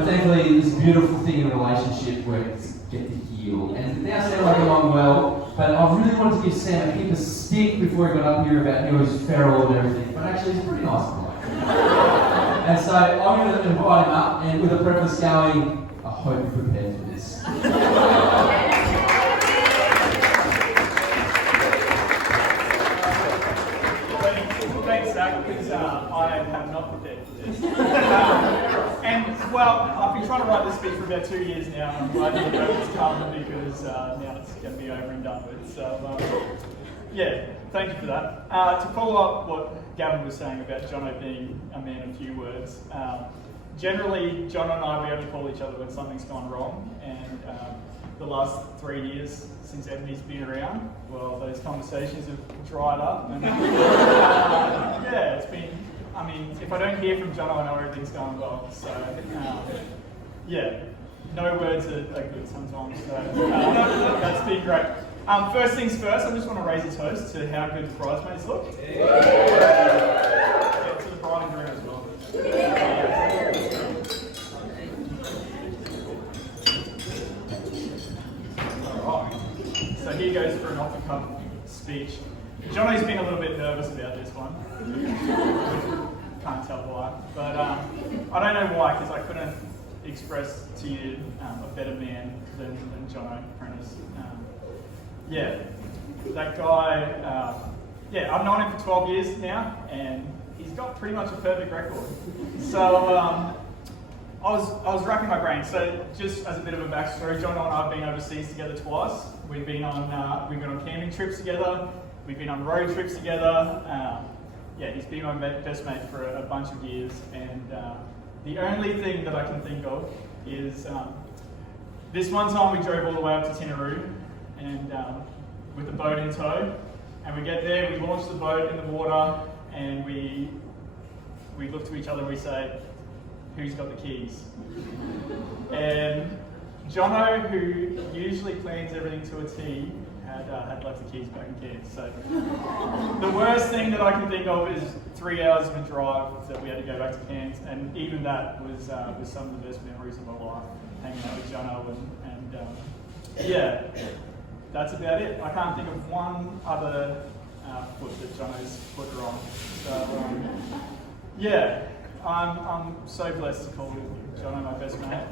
But thankfully, this beautiful thing in a relationship where it's get to heal. And it now sounds like I'm on well, but I really wanted to give Sam a kick of stick before he got up here about he was feral and everything. But actually, he's a pretty nice guy. And so I'm going to invite him up, and with a preface going, I hope you're prepared for this. Thanks, Zach, because I have not prepared for this. And, well, I've been trying to write this speech for about 2 years now, and I'm glad that it's come because now it's going to be over and done with. So, yeah, thank you for that. To follow up what Gavin was saying about Jono being a man of few words, generally, Jono and I, we only call each other when something's gone wrong, and the last 3 years since Ebony's been around, well, those conversations have dried up. And, yeah, it's been, I mean, if I don't hear from Jono, I know everything's going well. So, yeah, no words are good sometimes. So, that's been great. First things first, I just want to raise a toast to how good the bridesmaids look. Yeah, to the bride and groom as well. Alright, so here goes for an off-the-cuff speech. Johnny's been a little bit nervous about this one. Can't tell why. But I don't know why, because I couldn't express to you a better man than Jono Prentice. Yeah, that guy, yeah, I've known him for 12 years now, and he's got pretty much a perfect record. So I was racking my brain. So just as a bit of a backstory, Jono and I have been overseas together twice. We've been on camping trips together. We've been on road trips together. Yeah, he's been my best mate for a bunch of years, and the only thing that I can think of is this one time we drove all the way up to Tinaroo, and with the boat in tow, and we get there, we launch the boat in the water, and we look to each other and we say, who's got the keys? And Jono, who usually plans everything to a T, had left the keys back in Cairns. So the worst thing that I can think of is 3 hours of a drive that we had to go back to Cairns, and even that was some of the best memories of my life, hanging out with Jono, and yeah, that's about it. I can't think of one other foot that Jono's put her on. So yeah, I'm so blessed to call Jono my best mate,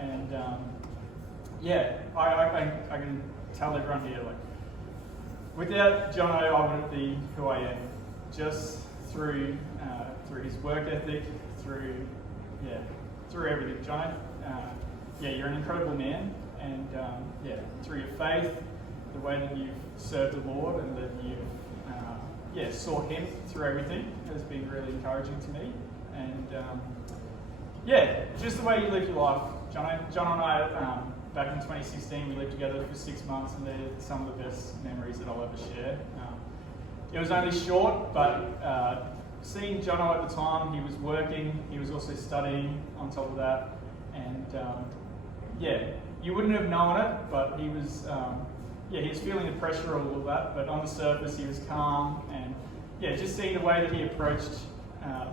and yeah, I can tell everyone here, like, without Jono, I wouldn't be who I am. Just through his work ethic, through everything. Jono, yeah, you're an incredible man, and yeah, through your faith, the way that you've served the Lord, and that you've sought Him through everything has been really encouraging to me. And yeah, just the way you live your life, Jono and I. Back in 2016, we lived together for 6 months, and they're some of the best memories that I'll ever share. It was only short, but seeing Jono at the time, he was working, he was also studying on top of that, and yeah, you wouldn't have known it, but he was feeling the pressure of all of that, but on the surface, he was calm, and yeah, just seeing the way that he approached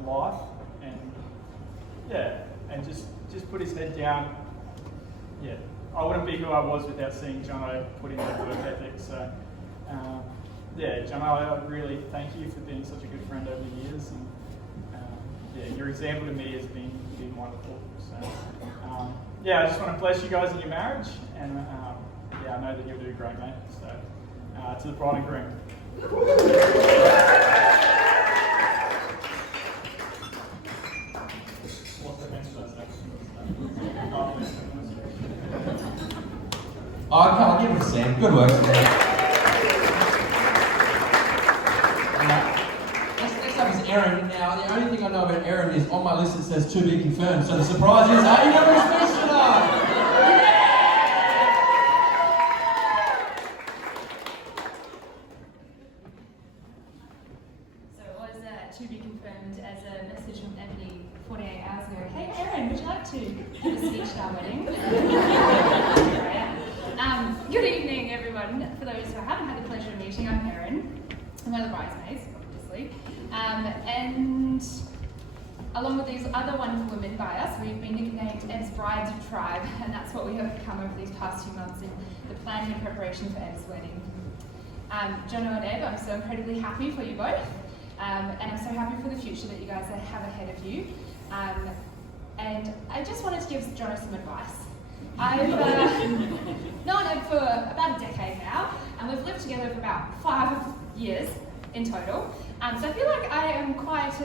life, and yeah, and just put his head down. Yeah, I wouldn't be who I was without seeing Jono put in that work ethic. So, yeah, Jono, I really thank you for being such a good friend over the years, and yeah, your example to me has been wonderful. So, yeah, I just want to bless you guys in your marriage, and yeah, I know that you'll do great, mate. So, to the bride and groom. I'll give it a Sam. Good work. Next up is Erin. Now, the only thing I know about Erin is on my list it says to be confirmed. So the surprise is, are you going to speech tonight? So it was to be confirmed as a message from Ebony 48 hours ago. Hey Erin, would you like to have a speech at our wedding? Good evening, everyone. For those who I haven't had the pleasure of meeting, I'm Erin. I'm one of the bridesmaids, obviously. And along with these other wonderful women by us, we've been nicknamed as Brides of Tribe, and that's what we have become over these past few months in the planning and preparation for Eb's wedding. Jono and Eb, I'm so incredibly happy for you both, and I'm so happy for the future that you guys have ahead of you. And I just wanted to give Jono some advice. I've known Eb for about a decade now, and we've lived together for about 5 years in total. So I feel like I am quite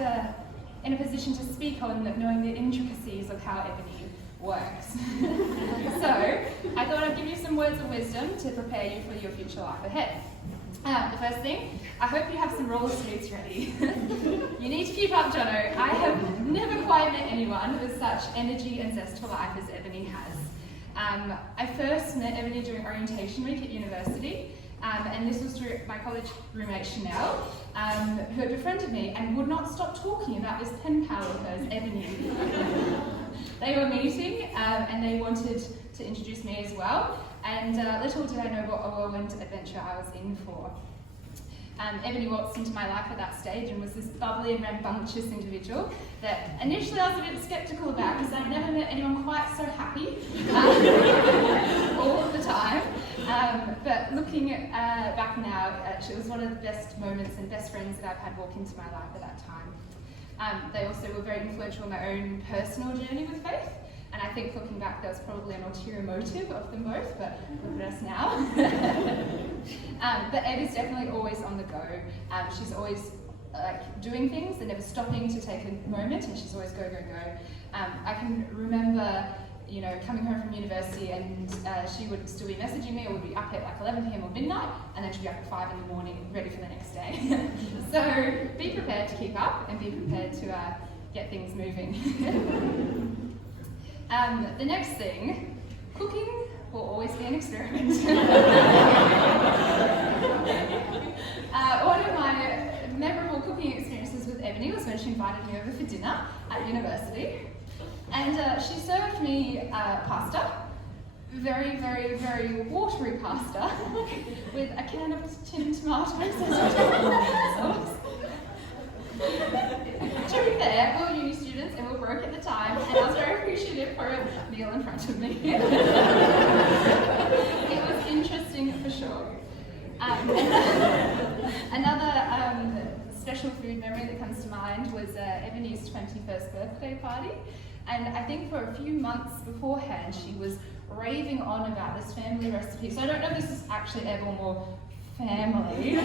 in a position to speak on knowing the intricacies of how Ebony works. So I thought I'd give you some words of wisdom to prepare you for your future life ahead. The first thing, I hope you have some roller skates ready. You need to keep up, Jono. I have never quite met anyone with such energy and zest for life as Ebony has. I first met Ebony during orientation week at university, and this was through my college roommate Chanel, who had befriended me and would not stop talking about this pen pal of hers, Ebony. They were meeting, and they wanted to introduce me as well, and little did I know what a whirlwind adventure I was in for. Ebony walked into my life at that stage and was this bubbly and rambunctious individual that initially I was a bit sceptical about because I'd never met anyone quite so happy all of the time. But looking back now, it was one of the best moments and best friends that I've had walk into my life at that time. They also were very influential in my own personal journey with faith. And I think looking back, there was probably an ulterior motive of them both, but look at us now. But Eb is definitely always on the go. She's always doing things and never stopping to take a moment, and she's always go, go, go. I can remember, coming home from university and she would still be messaging me, or would be up at like 11 p.m. or midnight, and then she'd be up at 5 in the morning, ready for the next day. So be prepared to keep up and be prepared to get things moving. The next thing, cooking will always be an experiment. One of my memorable cooking experiences with Ebony was when she invited me over for dinner at university. And she served me pasta, very, very, very watery pasta, with a can of tinned tomatoes sauce. To be fair, we were uni students and we were broke at the time, and I was very appreciative for a meal in front of me. It was interesting for sure. Another special food memory that comes to mind was Ebony's 21st birthday party, and I think for a few months beforehand she was raving on about this family recipe. So I don't know if this is actually Eb or more family.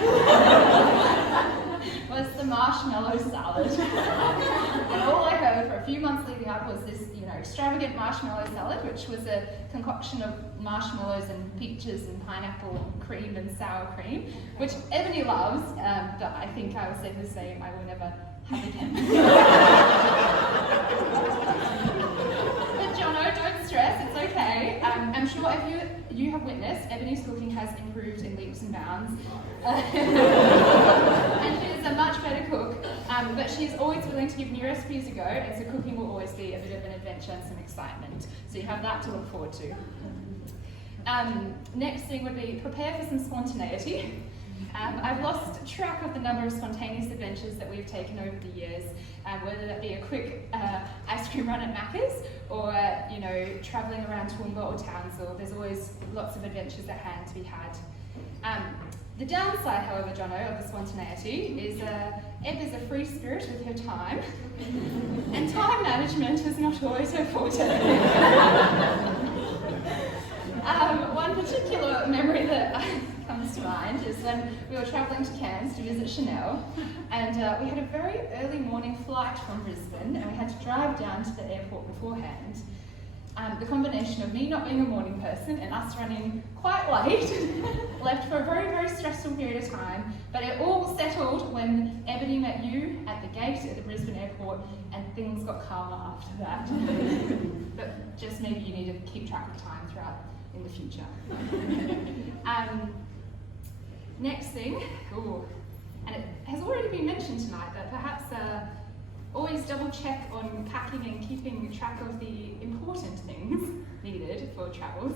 Was the marshmallow salad. And all I heard for a few months leading up was this, extravagant marshmallow salad, which was a concoction of marshmallows and peaches and pineapple and cream and sour cream, which Ebony loves, but I think I will say the same, I will never have again. But Jono, don't stress, it's okay. I'm sure if you have witnessed, Ebony's cooking has improved in leaps and bounds. And she is a much better cook, but she's always willing to give new recipes a go, and so cooking will always be a bit of an adventure and some excitement. So you have that to look forward to. Next thing would be prepare for some spontaneity. I've lost track of the number of spontaneous adventures that we've taken over the years, whether that be a quick ice cream run at Macca's, or travelling around Toowoomba or Townsville. There's always lots of adventures at hand to be had. The downside, however, Jono, of the spontaneity is Eb is a free spirit with her time, and time management is not always her forte. One particular memory that comes to mind is when we were travelling to Cairns to visit Chanel, and we had a very early morning flight from Brisbane, and we had to drive down to the airport beforehand. The combination of me not being a morning person and us running quite late left for a very, very stressful period of time, but it all settled when Ebony met you at the gate at the Brisbane airport, and things got calmer after that. But just maybe you need to keep track of time throughout in the future. Next thing, and it has already been mentioned tonight, but perhaps always double check on packing and keeping track of the important things needed for travels.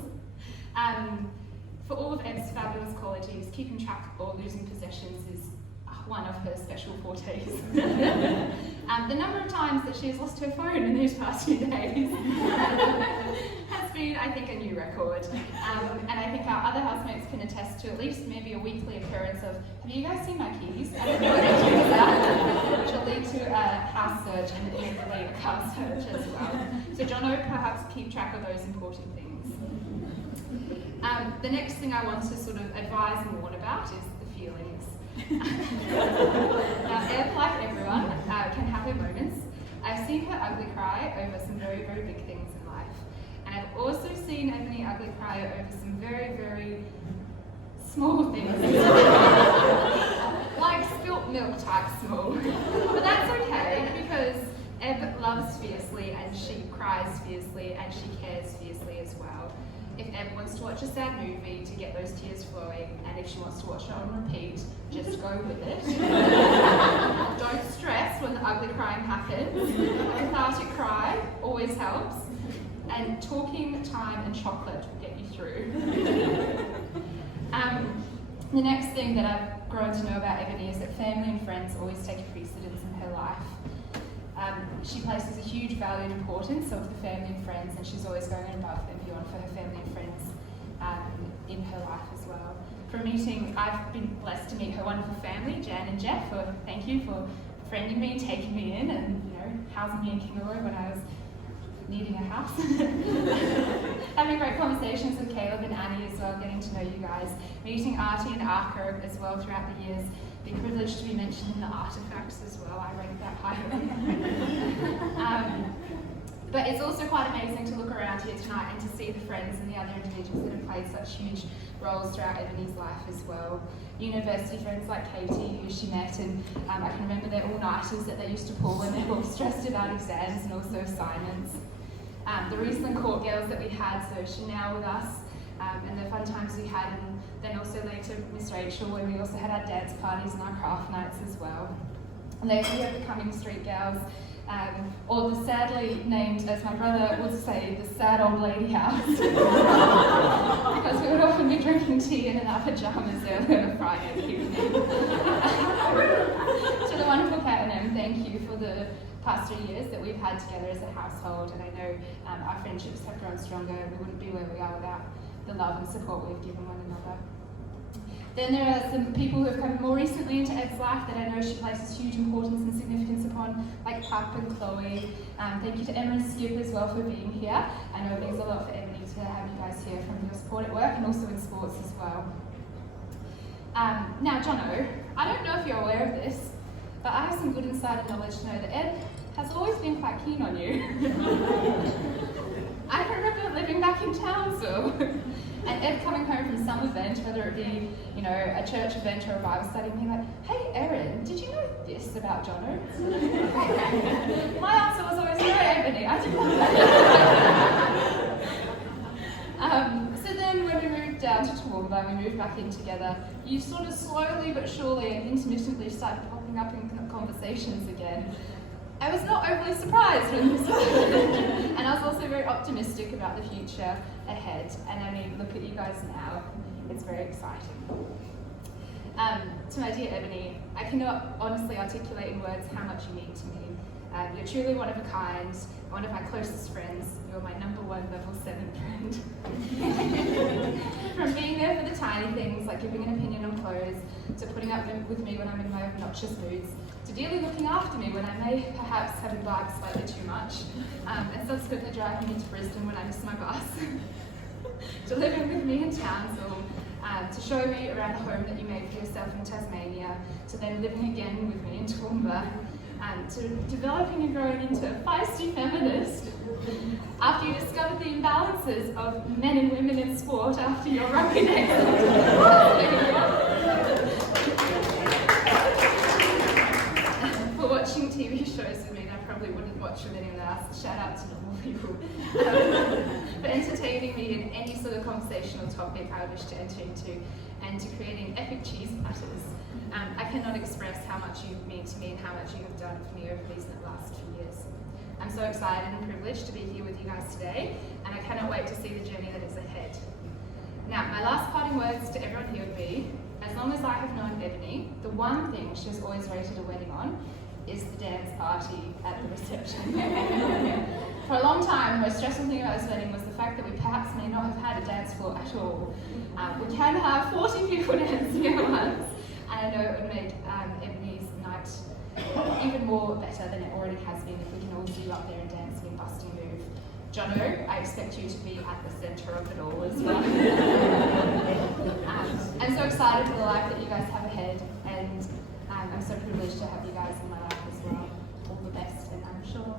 For all of Eb's fabulous qualities, keeping track or losing possessions is one of her special fortes. The number of times that she has lost her phone in these past few days has been, I think, a new record. And I think our other housemates can attest to at least maybe a weekly occurrence of, have you guys seen my keys? I don't know where their keys are, which will lead to a house search and eventually a car search as well. So Jono, perhaps keep track of those important things. The next thing I want to sort of advise and warn about is the feelings. Now, Eb, like everyone, can have her moments. I've seen her ugly cry over some very, very big things in life. And I've also seen Ebony ugly cry over some very, very small things. Like spilt milk type small. But that's okay, because Eb loves fiercely, and she cries fiercely, and she cares fiercely as well. If Eb wants to watch a sad movie to get those tears flowing, and if she wants to watch it on repeat, just go with it. Don't stress when the ugly crying happens. A cathartic cry always helps. And talking, time, and chocolate will get you through. The next thing that I've grown to know about Ebony is that family and friends always take precedence in her life. She places a huge value and importance of the family and friends, and she's always going above and beyond for her family and friends in her life as well. From meeting, I've been blessed to meet her wonderful family, Jan and Jeff. Thank you for befriending me, taking me in, and housing me in Kingaroy when I was needing a house. Having great conversations with Caleb and Annie as well, getting to know you guys. Meeting Artie and Arco as well throughout the years. Been privileged to be mentioned in the artifacts as well. I ranked that highly. But it's also quite amazing to look around here tonight and to see the friends and the other individuals that have played such huge roles throughout Ebony's life as well. University friends like Katie, who she met, and I can remember their all-nighters that they used to pull when they were all stressed about exams and also assignments. The Riesling Court girls that we had, so Chanel with us, and the fun times we had, and then also later Miss Rachel, when we also had our dance parties and our craft nights as well. And later we have the Coming Street Girls, or the sadly named, as my brother would say, the sad old lady house. Because we would often be drinking tea in our pajamas early on a Friday evening. To the wonderful Kat and Em, thank you for the past 3 years that we've had together as a household, and I know our friendships have grown stronger. We wouldn't be where we are without the love and support we've given one another. Then there are some people who have come more recently into Ed's life that I know she places huge importance and significance upon, like Pup and Chloe. Thank you to Emma and Skip as well for being here. I know it means a lot for Emily to have you guys here from your support at work and also in sports as well. Now, Jono, I don't know if you're aware of this, but I have some good insider knowledge to know that Ed has always been quite keen on you. I can remember living back in Townsville and Ed coming home from some event, whether it be, a church event or a Bible study, and being like, "Hey Erin, did you know this about Jono?" My answer was always, "No, Ebony, I didn't know that." So then when we moved down to Toowoomba, we moved back in together, you sort of slowly but surely and intermittently started popping up in conversations again. I was not overly surprised when this happened, and I was also very optimistic about the future ahead. And I mean, look at you guys now; it's very exciting. To my dear Ebony, I cannot honestly articulate in words how much you mean to me. You're truly one of a kind, one of my closest friends. You're my #1 level 7 friend. From being there for the tiny things like giving an opinion on clothes, to putting up with me when I'm in my obnoxious moods, to dearly looking after me when I may perhaps have imbibed slightly too much, and subsequently driving me to Brisbane when I miss my bus, to living with me in Townsville, to show me around the home that you made for yourself in Tasmania, to then living again with me in Toowoomba, to developing and growing into a feisty feminist. After you discovered the imbalances of men and women in sport after your rugby days. For watching TV shows with me, I probably wouldn't watch with anyone else. Shout out to normal people. For entertaining me in any sort of conversational topic I wish to enter into, and to creating epic cheese platters. I cannot express how much you mean to me and how much you have done for me over these last few years. I'm so excited and privileged to be here with you guys today, and I cannot wait to see the journey that is ahead. Now, my last parting words to everyone here would be, as long as I have known Ebony, the one thing she's always rated a wedding on is the dance party at the reception. For a long time, the most stressful thing about this wedding was the fact that we perhaps may not have had a dance floor at all. We can have 40 people dancing at once, and I know it would make Ebony's night even more better than it already has been if we can all see you up there and dancing and busting a move. Jono, I expect you to be at the centre of it all as well. I'm so excited for the life that you guys have ahead, and I'm so privileged to have you guys in my life as well. All the best, and I'm sure